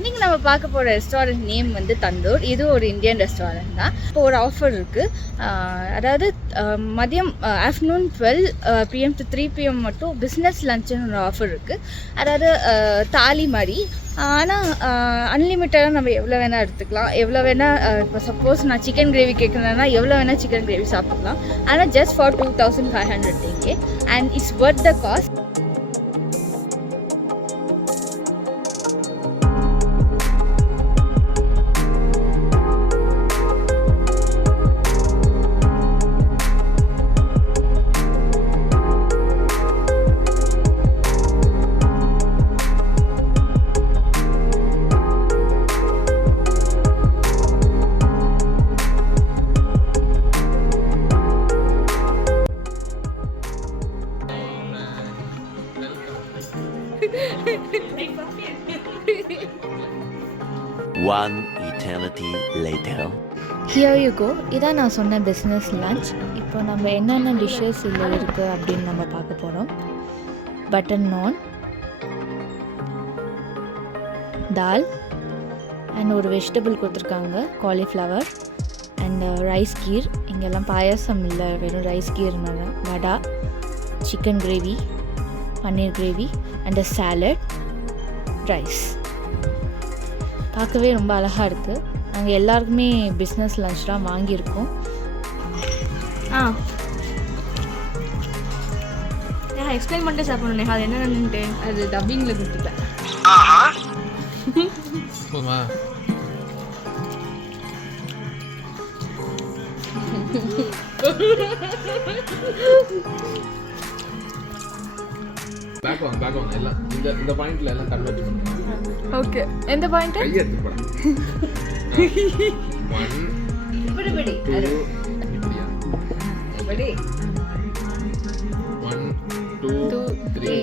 இன்றைக்கி நம்ம பார்க்க போகிற ரெஸ்டாரண்ட் நேம் வந்து தந்தூர். இது ஒரு இந்தியன் ரெஸ்டாரண்ட் தான். இப்போ ஒரு ஆஃபர் இருக்குது. அதாவது மதியம் ஆஃப்டர்நூன் 12 PM to 3 PM மட்டும் பிஸ்னஸ் லஞ்சுன்னு ஒரு ஆஃபர் இருக்குது. அதாவது தாலி மாதிரி. ஆனால் அன்லிமிட்டடாக நம்ம எவ்வளோ வேணால் எடுத்துக்கலாம். எவ்வளோ வேணால் இப்போ சப்போஸ் நான் சிக்கன் கிரேவி கேட்குறேன்னா எவ்வளோ வேணால் சிக்கன் கிரேவி சாப்பிட்லாம். ஆனால் just for 2500 tenge and it's worth the cost. One eternity later. Here you go. இதான் நான் சொன்ன பிஸ்னஸ் லஞ்ச். இப்போ நம்ம என்னென்ன டிஷ்ஷஸ் இதில் இருக்குது அப்படின்னு நம்ம பார்க்க போகிறோம். பட்டர் நான், தால் அண்ட் ஒரு வெஜிடபிள் கொடுத்துருக்காங்க, காலிஃப்ளவர் அண்ட் ரைஸ் கீர். இங்கெல்லாம் பாயாசம் இல்லை, வெறும் ரைஸ் கீர்னால. Vada, chicken gravy, paneer gravy and salad, rice. பார்க்கவே ரொம்ப அழகாக இருக்குது. நாங்கள் எல்லாருக்குமே பிஸ்னஸ் லஞ்ச் தான் வாங்கியிருக்கோம். எக்ஸ்பிளைன் பண்ணிட்டு சாப்பிடணும். அது என்னென்னு அது டப்பிங்கில் கொடுத்துட்டேன். பேக் வாங்க எல்லாம் இந்த பாயிண்ட்ல எல்லாம் கன்வெர்ட் பண்ணுங்க. ஓகே, எந்த பாயிண்ட்? கைய எடுத்து போடு. 1 இப்படி 2 இப்படியா? இப்படி 1 2 3.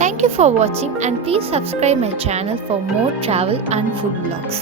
Thank you for watching and please subscribe my channel for more travel and food vlogs.